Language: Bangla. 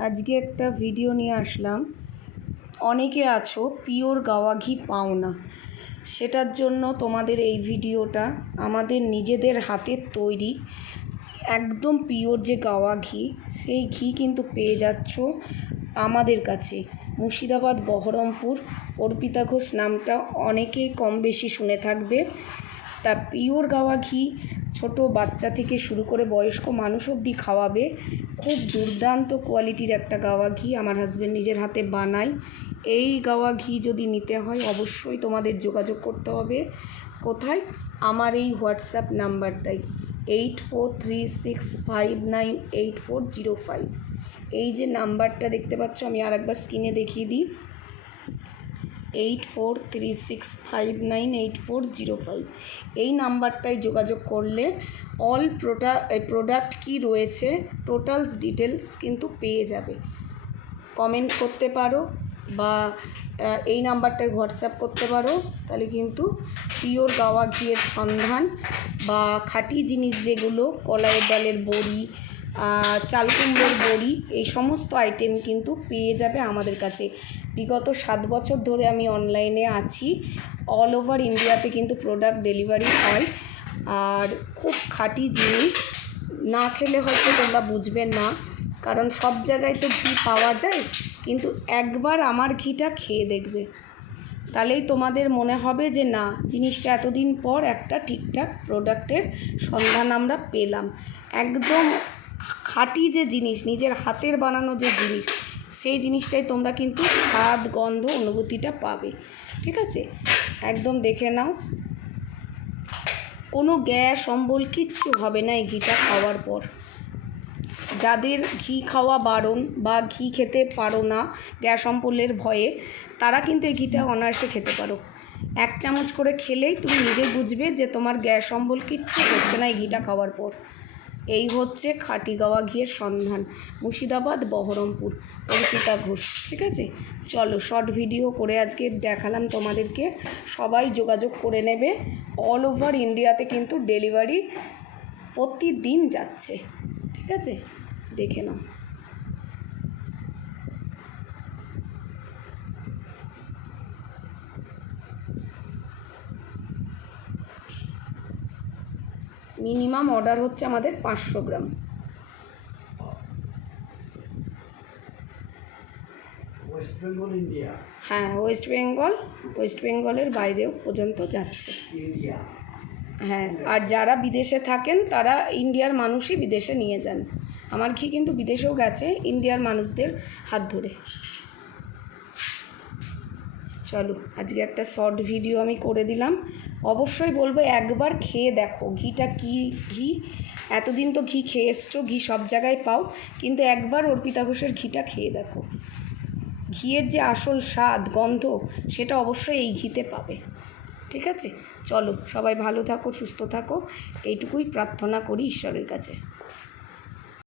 আজকে একটা ভিডিও নিয়ে আসলাম। অনেকে আছো, পিওর গাওয়া ঘি পাও না। সেটার জন্য তোমাদের এই ভিডিওটা আমাদের নিজেদের হাতের তৈরি। একদম পিওর যে গাওয়া ঘি, সেই ঘি কিন্তু পেয়ে যাচ্ছ আমাদের কাছে। মুর্শিদাবাদ, বহরমপুর, অর্পিতা ঘোষ নামটা অনেকেই কম বেশি শুনে থাকবে। তা পিওর গাওয়া ঘি ছোট বাচ্চা থেকে শুরু করে বয়স্ক মানুষ অবধি খাওয়াবে। খুব দুর্দান্ত কোয়ালিটির একটা গাওয়া ঘি আমার হাজব্যান্ড নিজের হাতে বানায়। এই গাওয়া ঘি যদি নিতে হয় অবশ্যই তোমাদের যোগাযোগ করতে হবে। কোথায়? আমার এই WhatsApp নাম্বারটাই eight four three six five nine eight four zero five. এই যে নাম্বারটা দেখতে পাচ্ছ, আমি আর একবার স্ক্রিনে দেখিয়ে দিই। Eight four three six five nine eight four zero five. এই নাম্বারটায় যোগাযোগ করলে অল প্রোডা প্রোডাক্ট কী রয়েছে টোটালস ডিটেলস কিন্তু পেয়ে যাবে। কমেন্ট করতে পারো বা এই নাম্বারটায় হোয়াটসঅ্যাপ করতে পারো। তাহলে কিন্তু পিওর গাওয়া ঘিয়ের সন্ধান বা খাঁটি জিনিস যেগুলো কলাইয়ের ডালের বড়ি আহ, চাল কুমড়োর বড়ি এই সমস্ত আইটেম কিন্তু পেয়ে যাবে আমাদের কাছে। বিগত সাত বছর ধরে আমি অনলাইনে আছি। অল ওভার ইন্ডিয়াতে কিন্তু প্রোডাক্ট ডেলিভারি হয়। আর খুব খাঁটি জিনিস। না খেলে হয়তো তোমরা বুঝবে না। কারণ সব জায়গায় তো ঘি পাওয়া যায়। কিন্তু একবার আমার ঘিটা খেয়ে দেখবে। তাহলেই তোমাদের মনে হবে যে, না, জিনিসটা এতদিন পর একটা ঠিকঠাক প্রোডাক্টের সন্ধান আমরা পেলাম। একদম খাঁটি যে জিনিস, নিজের হাতের বানানো যে জিনিস সেই জিনিসটাই তোমরা কিন্তু স্বাদ, গন্ধ, অনুভূতিটা পাবে। ঠিক আছে? একদম দেখে নাও। কোনো গ্যাস, অম্বল কিচ্ছু হবে না এই ঘিটা খাওয়ার পর। যাদের ঘি খাওয়া বারণ বা ঘি খেতে পারো না গ্যাস, অম্বলের ভয়ে, তারা কিন্তু এই ঘিটা অনায়াসে খেতে পারো। এক চামচ করে খেলেই তুমি নিজে বুঝবে যে তোমার গ্যাস, অম্বল কিচ্ছু হচ্ছে না এই ঘিটা খাওয়ার পর। এই হচ্ছে খাটি গাওয়া ঘিয়ের সন্ধান, মুর্শিদাবাদ, বহরমপুর অঙ্কিতা ঘোষ, ঠিক আছে? চলো শর্ট ভিডিও করে আজকে দেখালাম তোমাদেরকে, সবাই যোগাযোগ করে নেবে অল ওভার ইন্ডিয়াতে কিন্তু ডেলিভারি প্রতিদিন যাচ্ছে, ঠিক আছে? দেখে নাও। মিনিমাম অর্ডার হচ্ছে আমাদের পাঁচশো গ্রাম। হ্যাঁ ওয়েস্ট বেঙ্গল ওয়েস্ট বেঙ্গলের বাইরেও পর্যন্ত যাচ্ছে। হ্যাঁ আর যারা বিদেশে থাকেন তারা ইন্ডিয়ার মানুষই বিদেশে নিয়ে যান। আমার ঘি কিন্তু বিদেশেও গেছে ইন্ডিয়ার মানুষদের হাত ধরে। চলো আজকে একটা শর্ট ভিডিও আমি করে দিলাম। অবশ্যই বলব, একবার খেয়ে দেখো। ঘিটা কি ঘি? এতদিন তো ঘি খেয়ে এসছো, ঘি সব জায়গায় পাও, কিন্তু একবার অর্পিতা ঘোষের ঘিটা খেয়ে দেখো। ঘিয়ের যে আসল স্বাদ, গন্ধ, সেটা অবশ্যই এই ঘিতে পাবে। ঠিক আছে? চলো, সবাই ভালো থাকো, সুস্থ থাকো। এইটুকুই প্রার্থনা করি ঈশ্বরের কাছে।